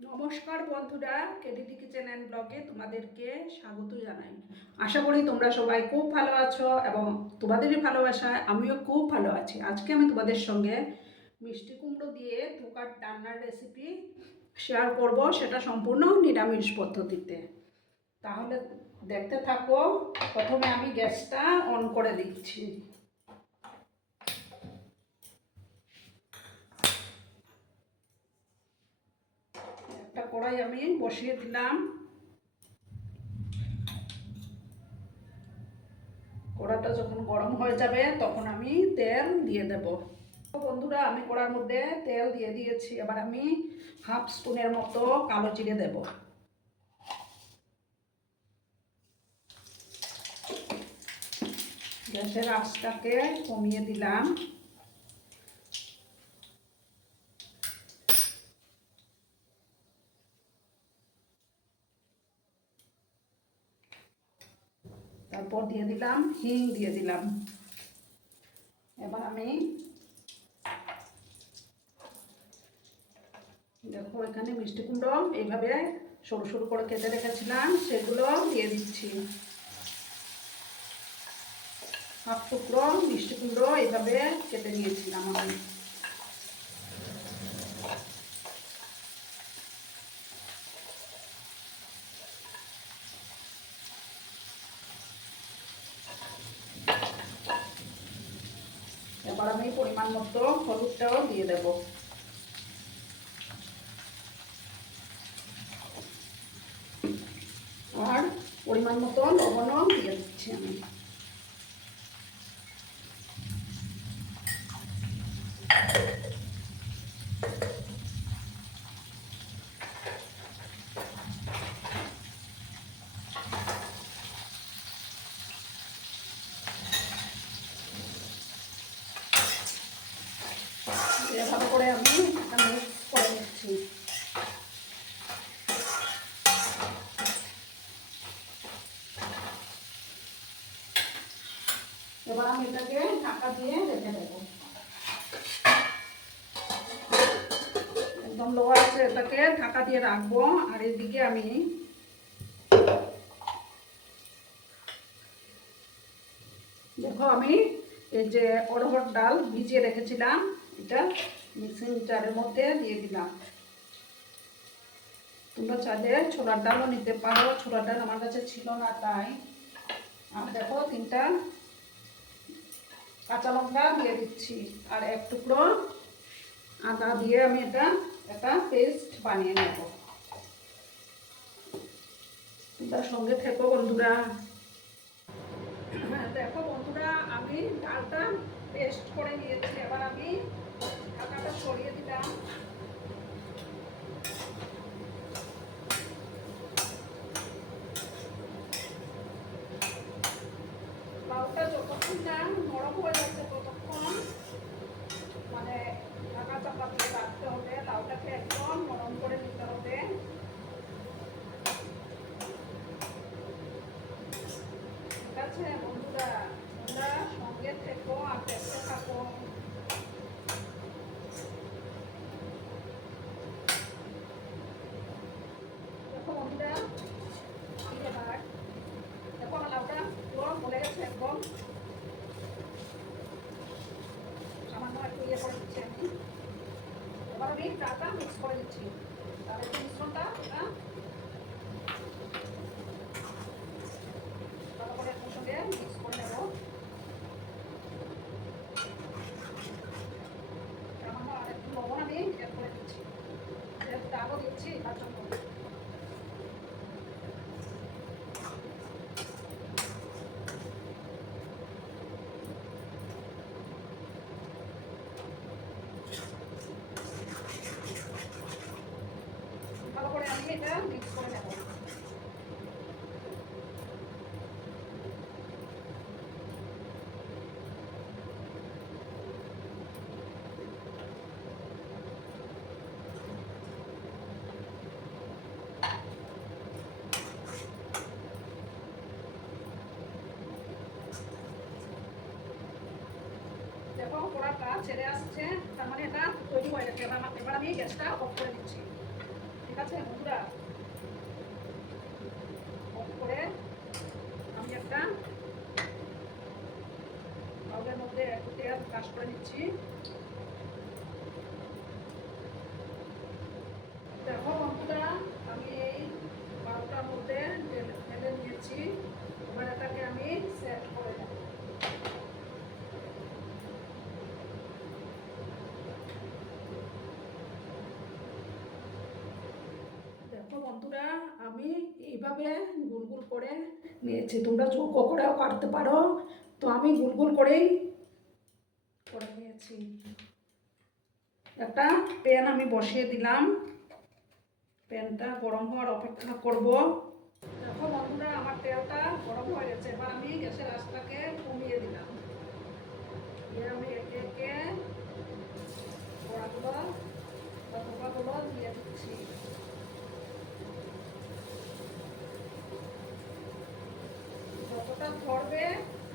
নমস্কার বন্ধুরা KDD kitchen and ব্লগে তোমাদেরকে স্বাগত জানাই। আশা করি তোমরা সবাই খুব ভালো আছো এবং তোমাদেরই ভালোবাসায় আমিও খুব ভালো আছি। আজকে আমি তোমাদের সঙ্গে মিষ্টি কুমড়ো দিয়ে ধোকার রান্নার রেসিপি শেয়ার করব, সেটা সম্পূর্ণ নিরামিষ পদ্ধতিতে। তাহলে দেখতে থাকো, প্রথমে আমি গ্যাসটা অন করে দিচ্ছি একটা কড়াই আমি বসিয়ে দিলাম। কড়াটা যখন গরম হয়ে যাবে, তখন আমি তেল দিয়ে দেব। বন্ধুরা, আমি কড়ার মধ্যে তেল দিয়ে দিয়েছি। এবার আমি হাফ স্পুনের মতো কালো জিরে দেব। গ্যাসের আঁচটাকে কমিয়ে দিলাম। তারপর দিয়ে দিলাম, হিং দিয়ে দিলাম। এবার আমি দেখো এখানে মিষ্টি কুমড়ো এইভাবে সরু সরু করে কেটে রেখেছিলাম, সেগুলো দিয়ে দিচ্ছি। হাফ টুকরো মিষ্টি কুমড়ো এইভাবে কেটে নিয়েছিলাম আমি এবার আমি পরিমাণ মতো হলুদটাও দিয়ে দেব। আর পরিমাণ মতো লবণও দিয়ে দিচ্ছি আমি। করে আমি একটা মিক্স করে নিচ্ছি। এবার আমি এটাকে ঢাকা দিয়ে রেখে দেবো। একদম লো আছে, এটাকে ঢাকা দিয়ে রাখব। আর এদিকে আমি দেখো আমি এই যে অড়হর ডাল ভিজিয়ে রেখেছিলাম, এটা মিক্সিং জারের মধ্যে দিয়ে দিলাম। তোমরা চাইলে ছোলার ডালও নিতে পারো ছোলার ডাল আমার কাছে ছিল না তাই। আর দেখো, তিনটা কাঁচা লঙ্কা দিয়ে দিচ্ছি। আর এক টুকরো আদা দিয়ে আমি এটা, একটা পেস্ট বানিয়ে নেব। তোমরা সঙ্গে থেকো বন্ধুরা। হ্যাঁ দেখো বন্ধুরা, আমি ডালটা পেস্ট করে নিয়েছি। এবার আমি ঢাকাটা সরিয়ে দিলাম লাউটা যতক্ষণ না নরম হয়ে যাচ্ছে ততক্ষণ মানে ঢাকা চাপা দিয়ে রাখতে হবে লাউটাকে একদম নরম করে নিতে হবে ঠিক আছে বন্ধুরা তোমরা সঙ্গে থেকো আর দেখতে থাকো দেখো বন্ধুরা আমি এবার দেখো আমার লাউটা পুরো গলে গেছে একদম সামান্য একটু ইয়ে করে দিচ্ছি আমি এবার আমি ডালটা মিক্স করে দিচ্ছি তাহলে যে মিশ্রণটা এটা ভালো করে এর সঙ্গে মিক্স করে নেব সামান্য আর একটু লবণ আমি অ্যাড করে দিচ্ছি যেহেতু ডালও দিচ্ছি তার জন্য ভালো করে আমি এটা দেখো কড়াটা ছেড়ে আসছে। তার মানে এটা তৈরি হয়ে গেছে। এবার আমি গ্যাসটা অফ করে দিচ্ছি। ঠিক ঠিক আছে, বন্ধুরা অফ করে আমি একটা বাউলের মধ্যে কাজ করে নিচ্ছি। দেখো বন্ধুরা, আমি এই বাউলটার মধ্যে ঢেলে নিয়েছি। এবার এটাকে আমি সেট করে দেখো বন্ধুরা, আমি এইভাবে গোল গোল করে নিয়েছি। তোমরা চৌকো করেও কাটতে পারো। তো আমি গোল গোল করেই নিয়েছি একটা প্যান আমি বসিয়ে দিলাম। প্যানটা গরম হওয়ার অপেক্ষা করব। দেখো বন্ধুরা, আমার তেলটা গরম হয়ে গেছে। এবার আমি গ্যাসের আঁচটাকে কমিয়ে দিলাম। দিয়ে আমি একে একে বড়াগুলো বা ধোকাগুলো দিয়ে দিচ্ছি। যতটা ধরবে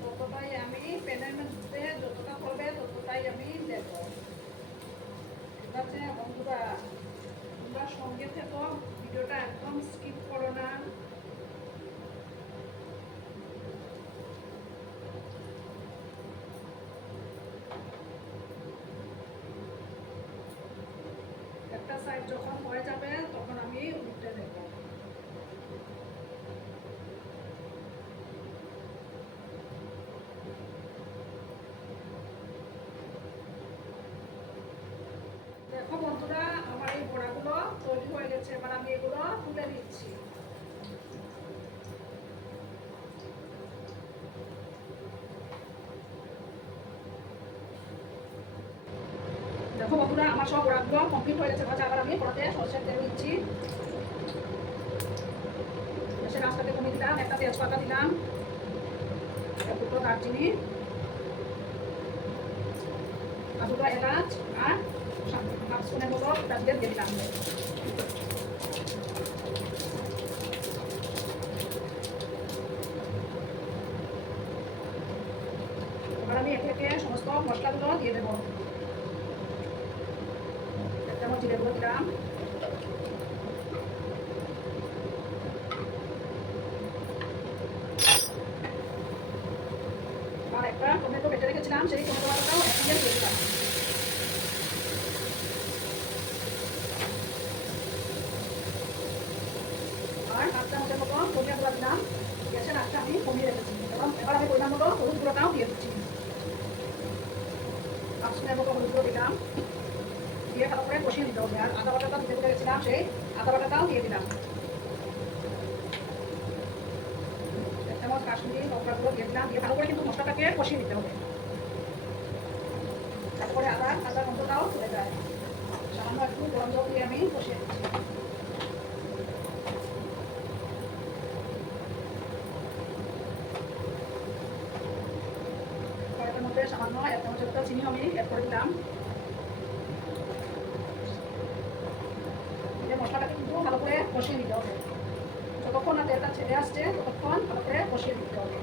ততটাই আমি প্যানের মধ্যে যতটা ধরবে ততটাই আমি দেব ঠিক আছে বন্ধুরা, তোমরা সঙ্গে থেকো, ভিডিওটা একদম স্কিপ করো না। একটা সাইড যখন হয়ে যাবে, তখন আমি উল্টে দেবো দেখো বন্ধুরা আমার এই বড়াগুলো তৈরি হয়ে গেছে এবার আমি এগুলো তুলে দিচ্ছি দেখো বন্ধুরা, আমার সব বড়াগুলো কমপ্লিট হয়ে গেছে আবার আমি কড়াতে সরষের তেল দিচ্ছি। সে রাস্তাতে কমিয়ে দিলাম, একটা তেজপাতা দিলাম দুটো দারচিনি, আর দুটো এলাচ, আর হাফ স্পুনের মতো ওটা দিয়ে দিলাম। আমি একে সমস্ত মশলাগুলো দিয়ে দেবো। জিরে গুঁড়ো দিলাম আর একটা টমেটো কেটে রেখেছিলাম সেই টমেটো বাটাটাও একসঙ্গে দিয়ে দিলাম আর হাফ চামচের মতো ধনিয়া গুঁড়া দিলাম গ্যাসের আঁচটা আমি কমিয়ে রেখেছি এবং এবার আমি পরিমাণ মতো হলুদ গুঁড়োটাও দিয়ে দিচ্ছি হাফ স্পুনের মতো হলুদ গুঁড়ো দিলাম দিয়ে ভালো করে কষিয়ে দিতে হবে আর আদা বাটাটা দিতে ভুলে গেছিলাম সেই আদা বাটাটাও দিয়ে দিলাম। চামচ কাশ্মীরি কষিয়ে নিতে হবে। করে আদা আদা গন্ধটাও চলে সামান্য একটু গরম আমি কষিয়ে করে দিলাম দিয়ে মশলাটাকে কিন্তু ভালো করে কষিয়ে নিতে হবে। যতক্ষণ না তেলটা ছেড়ে আসছে, ততক্ষণ ভালো কষিয়ে দিতে হবে।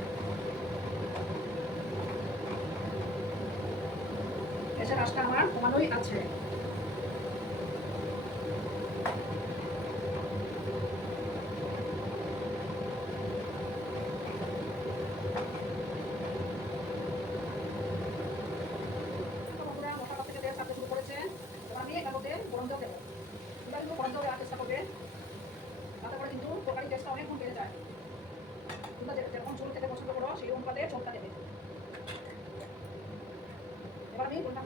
গ্যাসের আঁচটা আমার কমানোই আছে বন্ধুরা মশলা থেকে তেল ছাড়তে শুরু করেছে এবার আমি এটার মধ্যে গরম জল দেবো তোমরা কিন্তু গরম জল দেওয়ার চেষ্টা করবে তাতে করে কিন্তু তরকারি টেস্টটা অনেক গুণ বেড়ে যায় তোমরা যে- যেরকম ঝোল খেতে পছন্দ করো সেই অনুপাতে ঝোলটা দেবে এবার আমি পরিমাণ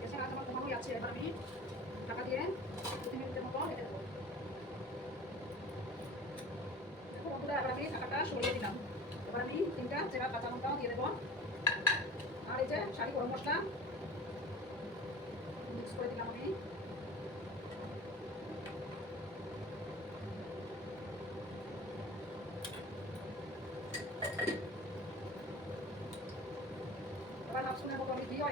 গ্যাসের কাজ আমার কমানোই আছে, এবার আমি ঢাকা দিয়ে মতো দেবো বন্ধুরা, এবার আমি ঢাকাটা সরিয়ে দিলাম। এবার আমি তিনটা চেরা কাঁচা লঙ্কাও দিয়ে দেবো। আর এই যে শাড়ি, গরম মশলা করে দিলাম আমি। এবার হাফ স্পুনের আমি দিয়ে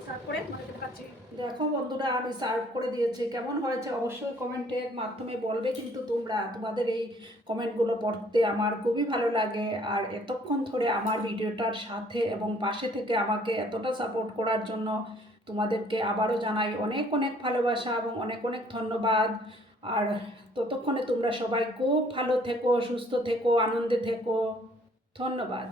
সার্ভ করে দেখো বন্ধুরা আমি সার্ভ করে দিয়েছি। কেমন হয়েছে অবশ্যই কমেন্টের মাধ্যমে বলবে কিন্তু তোমরা। তোমাদের এই কমেন্টগুলো পড়তে আমার খুবই ভালো লাগে। আর এতক্ষণ ধরে আমার ভিডিওটার সাথে এবং পাশে থেকে আমাকে এতটা সাপোর্ট করার জন্য তোমাদেরকে আবারও জানাই অনেক অনেক ভালোবাসা এবং অনেক অনেক ধন্যবাদ। আর ততক্ষণে তোমরা সবাই খুব ভালো থেকো, সুস্থ থেকো, আনন্দে থেকো। ধন্যবাদ।